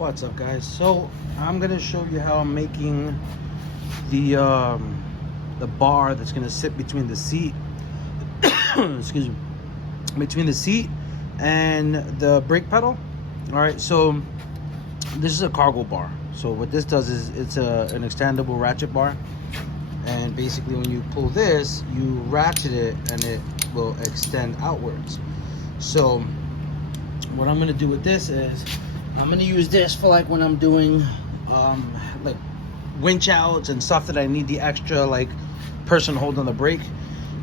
What's up, guys? So I'm gonna show you how I'm making the bar that's gonna sit between the seat excuse me, between the seat and the brake pedal. All right, so this is a cargo bar. So what this does is it's an extendable ratchet bar, and basically when you pull this, you ratchet it and it will extend outwards. So what I'm gonna do with this is I'm gonna use this for like when I'm doing like winch outs and stuff that I need the extra like person holding the brake.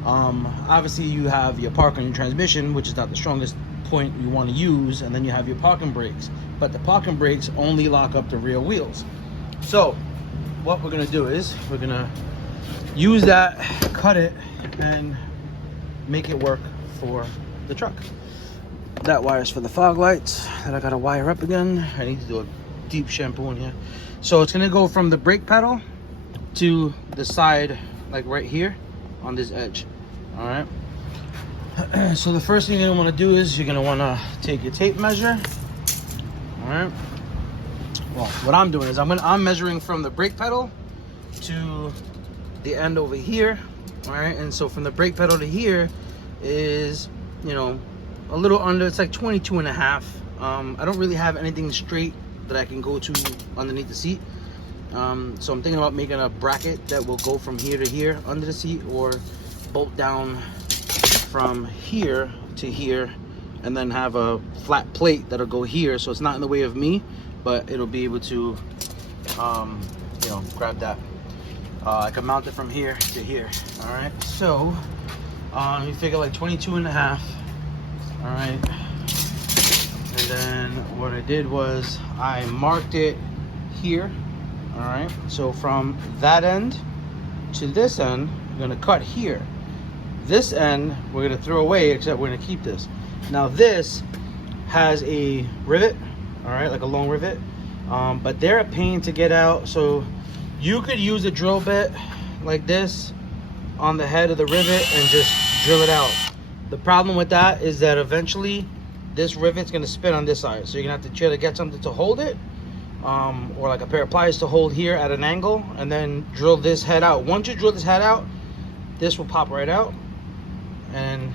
Obviously you have your park on your transmission, which is not the strongest point you want to use, and then you have your parking brakes, but the parking brakes only lock up the rear wheels. So what we're gonna do is we're gonna use that, cut it, and make it work for the truck. That wire's for the fog lights that I gotta wire up again. I need to do a deep shampoo in here. So it's gonna go from the brake pedal to the side, like right here on this edge. All right. So the first thing you're gonna want to do is you're gonna want to take your tape measure. All right. Well, what I'm doing is I'm measuring from the brake pedal to the end over here. All right. And so from the brake pedal to here is, you know, a little under, it's like 22 and a half. I don't really have anything straight that I can go to underneath the seat. So I'm thinking about making a bracket that will go from here to here under the seat, or bolt down from here to here and then have a flat plate that'll go here, so it's not in the way of me, but it'll be able to you know, grab that. I can mount it from here to here. All right, so you figure like 22 and a half. All right, and then what I did was I marked it here. All right, so from that end to this end, I'm gonna cut here. This end we're gonna throw away, except we're gonna keep this. Now this has a rivet, all right, like a long rivet, but they're a pain to get out. So you could use a drill bit like this on the head of the rivet and just drill it out. The problem with that is that eventually this rivet's gonna spin on this side, so you're gonna have to try to get something to hold it, or like a pair of pliers to hold here at an angle, and then drill this head out. Once you drill this head out, this will pop right out, and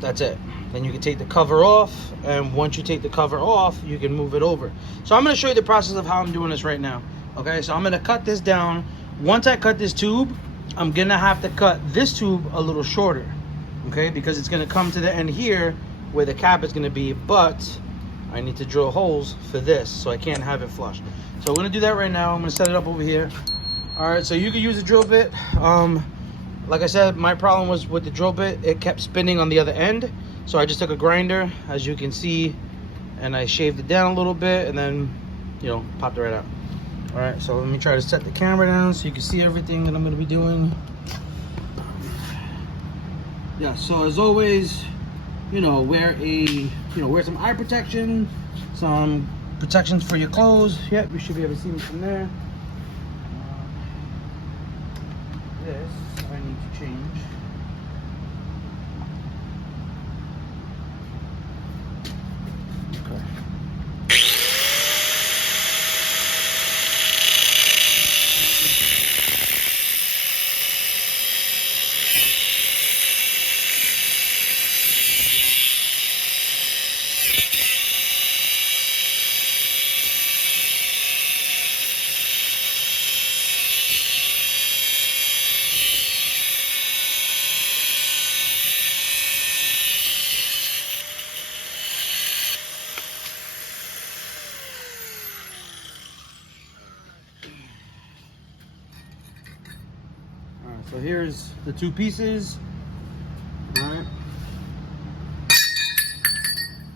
that's it. Then you can take the cover off, and once you take the cover off, you can move it over. So I'm gonna show you the process of how I'm doing this right now. Okay, so I'm gonna cut this down. Once I cut this tube, I'm gonna have to cut this tube a little shorter, okay, because it's gonna come to the end here where the cap is gonna be, but I need to drill holes for this, so I can't have it flush. So I'm gonna do that right now. I'm gonna set it up over here. All right, so you can use a drill bit. Like I said, my problem was with the drill bit, it kept spinning on the other end. So I just took a grinder, as you can see, and I shaved it down a little bit, and then, you know, popped it right out. All right, so let me try to set the camera down so you can see everything that I'm gonna be doing. Yeah, so as always, you know, wear some eye protection, some protections for your clothes. Yep, you should be able to see me from there. This I need to change. Okay. So here's the two pieces. All right.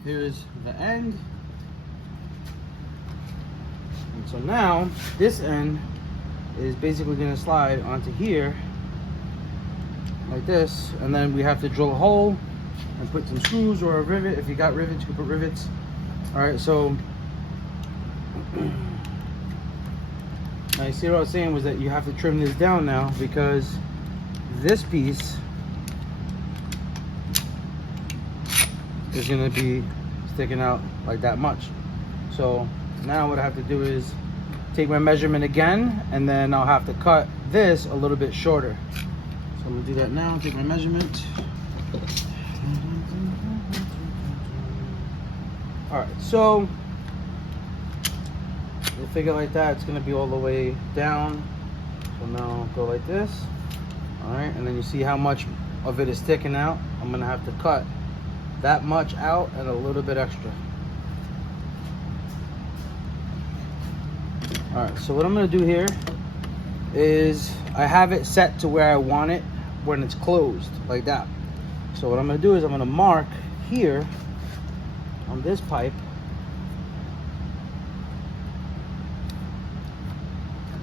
Here's the end. And so now this end is basically going to slide onto here like this, and then we have to drill a hole and put some screws or a rivet. If you got rivets, you can put rivets. All right, so now you see what I was saying was that you have to trim this down now, because this piece is going to be sticking out like that much. So now what I have to do is take my measurement again, and then I'll have to cut this a little bit shorter. So I'm gonna do that now, take my measurement. All right, so we'll figure like that. It's gonna be all the way down. So now I'll go like this. All right, and then you see how much of it is sticking out. I'm gonna have to cut that much out and a little bit extra. All right, so what I'm gonna do here is I have it set to where I want it when it's closed, like that. So what I'm gonna do is I'm gonna mark here on this pipe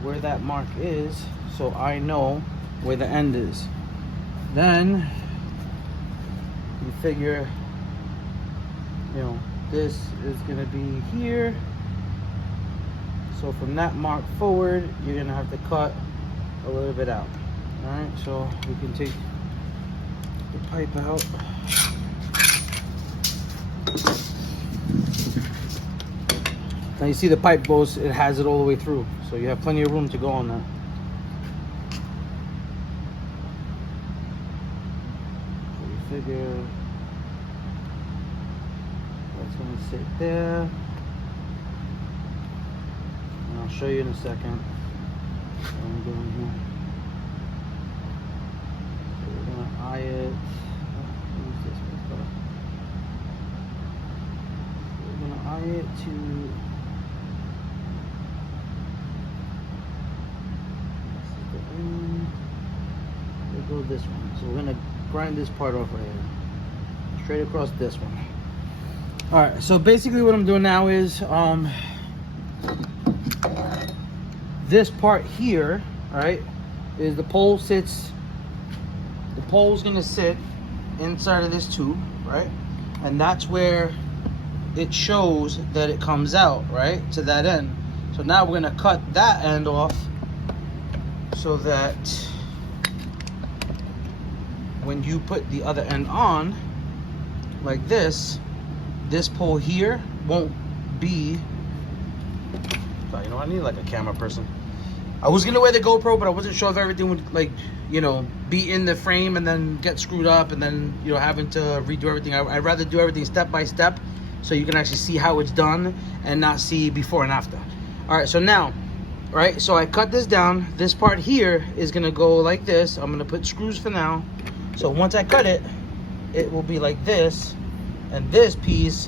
where that mark is, so I know where the end is. Then you figure, you know, this is gonna be here. So from that mark forward, you're gonna have to cut a little bit out. All right, so we can take the pipe out. Now you see the pipe goes, it has it all the way through. So you have plenty of room to go on that. So you figure that's gonna sit there. And I'll show you in a second what I'm doing here. So we're gonna eye it. Use this one better. So we're gonna eye it to we'll go this one. So we're gonna grind this part off right here, straight across this one. All right, so basically what I'm doing now is this part here, right, is the pole sits, the pole's gonna sit inside of this tube, right, and that's where it shows that it comes out, right, to that end. So now we're gonna cut that end off so that when you put the other end on, like this pole here won't be, you know, I need like a camera person. I was gonna wear the GoPro, but I wasn't sure if everything would, like, you know, be in the frame and then get screwed up and then, you know, having to redo everything. I'd rather do everything step by step so you can actually see how it's done and not see before and after. All right, so now, right, so I cut this down. This part here is gonna go like this. I'm gonna put screws for now. So once I cut it, it will be like this, and this piece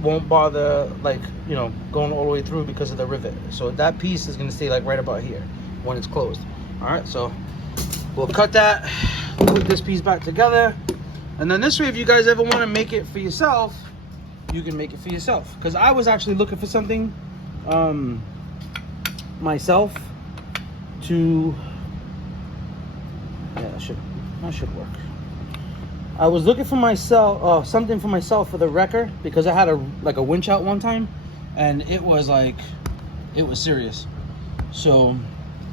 won't bother, like, you know, going all the way through because of the rivet. So that piece is gonna stay like right about here when it's closed. All right, so we'll cut that, put this piece back together, and then this way, if you guys ever want to make it for yourself, you can make it for yourself. Because I was actually looking for something myself to, yeah, that should work. I was looking for myself something for myself for the wrecker, because I had a winch out one time and it was serious. So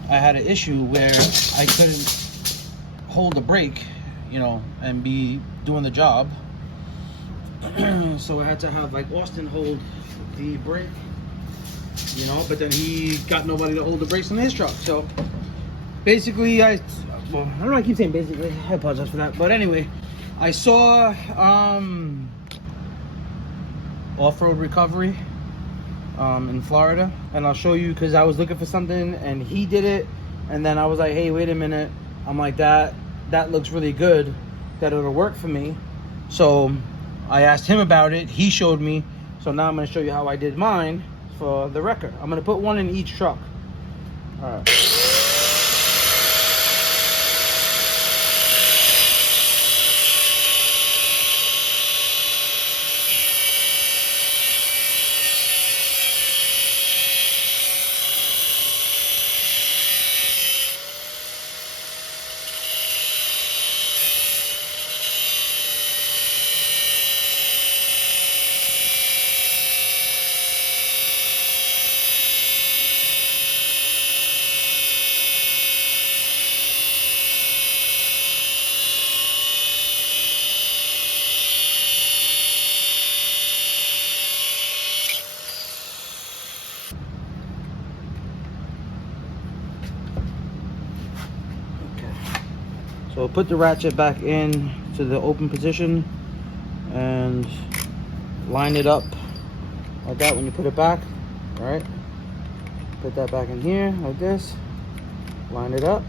I had an issue where I couldn't hold the brake, you know, and be doing the job. So I had to have like Austin hold the brake, you know, but then he got nobody to hold the brakes on his truck. So basically I don't know, I keep saying basically, I apologize for that, but anyway, I saw off-road recovery in Florida, and I'll show you, because I was looking for something and he did it, and then I was like, hey, wait a minute, I'm like, that looks really good, that it'll work for me. So I asked him about it, he showed me, so now I'm going to show you how I did mine for the wrecker. I'm going to put one in each truck. All right. So put the ratchet back in to the open position and line it up like that when you put it back. All right, put that back in here like this, line it up.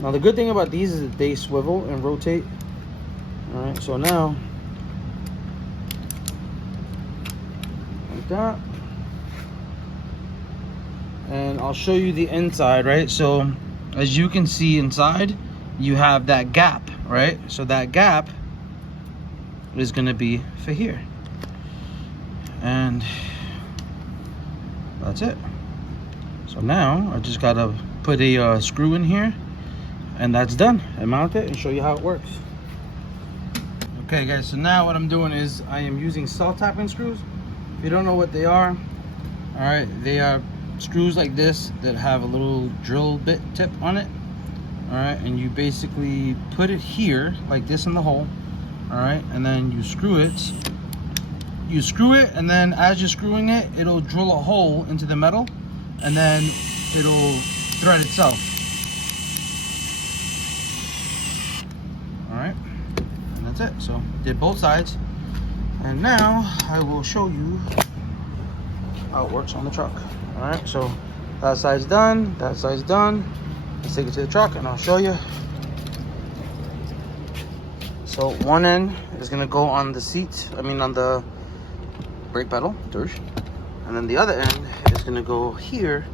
Now the good thing about these is that they swivel and rotate. All right, so now like that, and I'll show you the inside, right? So as you can see inside, you have that gap, right? So that gap is gonna be for here, and that's it. So now I just gotta put a screw in here, and that's done. And mount it and show you how it works. Okay guys, so now what I'm doing is I am using self-tapping screws. If you don't know what they are, all right, they are screws like this that have a little drill bit tip on it. All right, and you basically put it here like this in the hole. All right, and then you screw it, and then as you're screwing it, it'll drill a hole into the metal, and then it'll thread itself. All right, and that's it. So did both sides, and now I will show you how it works on the truck. All right, so that side's done, that side's done. Let's take it to the truck and I'll show you. So one end is gonna go on the seat, on the brake pedal, and then the other end is gonna go here,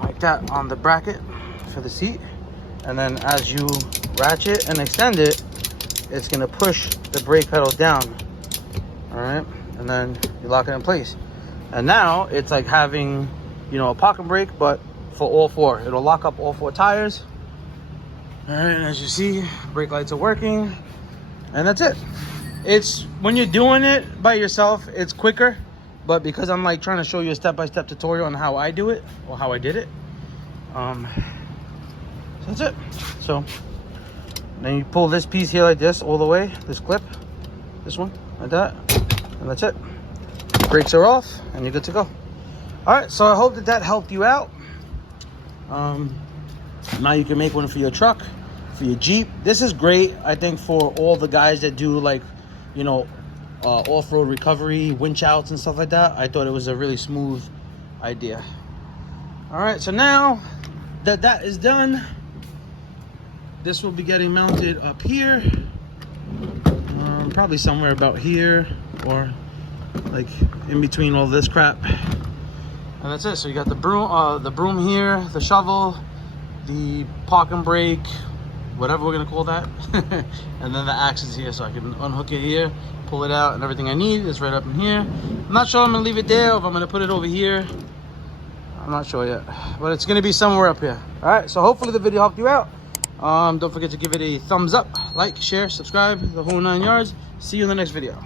like that, on the bracket for the seat. And then as you ratchet and extend it, it's gonna push the brake pedal down. All right, and then you lock it in place. And now it's like having, a parking brake, but for all four. It'll lock up all four tires. All right, and as you see, brake lights are working, and that's it. It's, when you're doing it by yourself, it's quicker, but because I'm like trying to show you a step-by-step tutorial on how I do it, or how I did it, so that's it. So then you pull this piece here like this all the way, this clip, this one, like that, and that's it. Brakes are off and you're good to go. All right, so I hope that helped you out. Now you can make one for your truck, for your Jeep. This is great, I think, for all the guys that do like, off-road recovery, winch outs and stuff like that. I thought it was a really smooth idea. All right, so now that is done, this will be getting mounted up here, probably somewhere about here, or like in between all this crap. And that's it. So you got the broom here, the shovel, the parking brake, whatever we're gonna call that, and then the axe is here, so I can unhook it here, pull it out, and everything I need is right up in here. I'm not sure I'm gonna leave it there or if I'm gonna put it over here. I'm not sure yet, but it's gonna be somewhere up here. All right, so hopefully the video helped you out. Don't forget to give it a thumbs up, like, share, subscribe, the whole 9 yards. See you in the next video.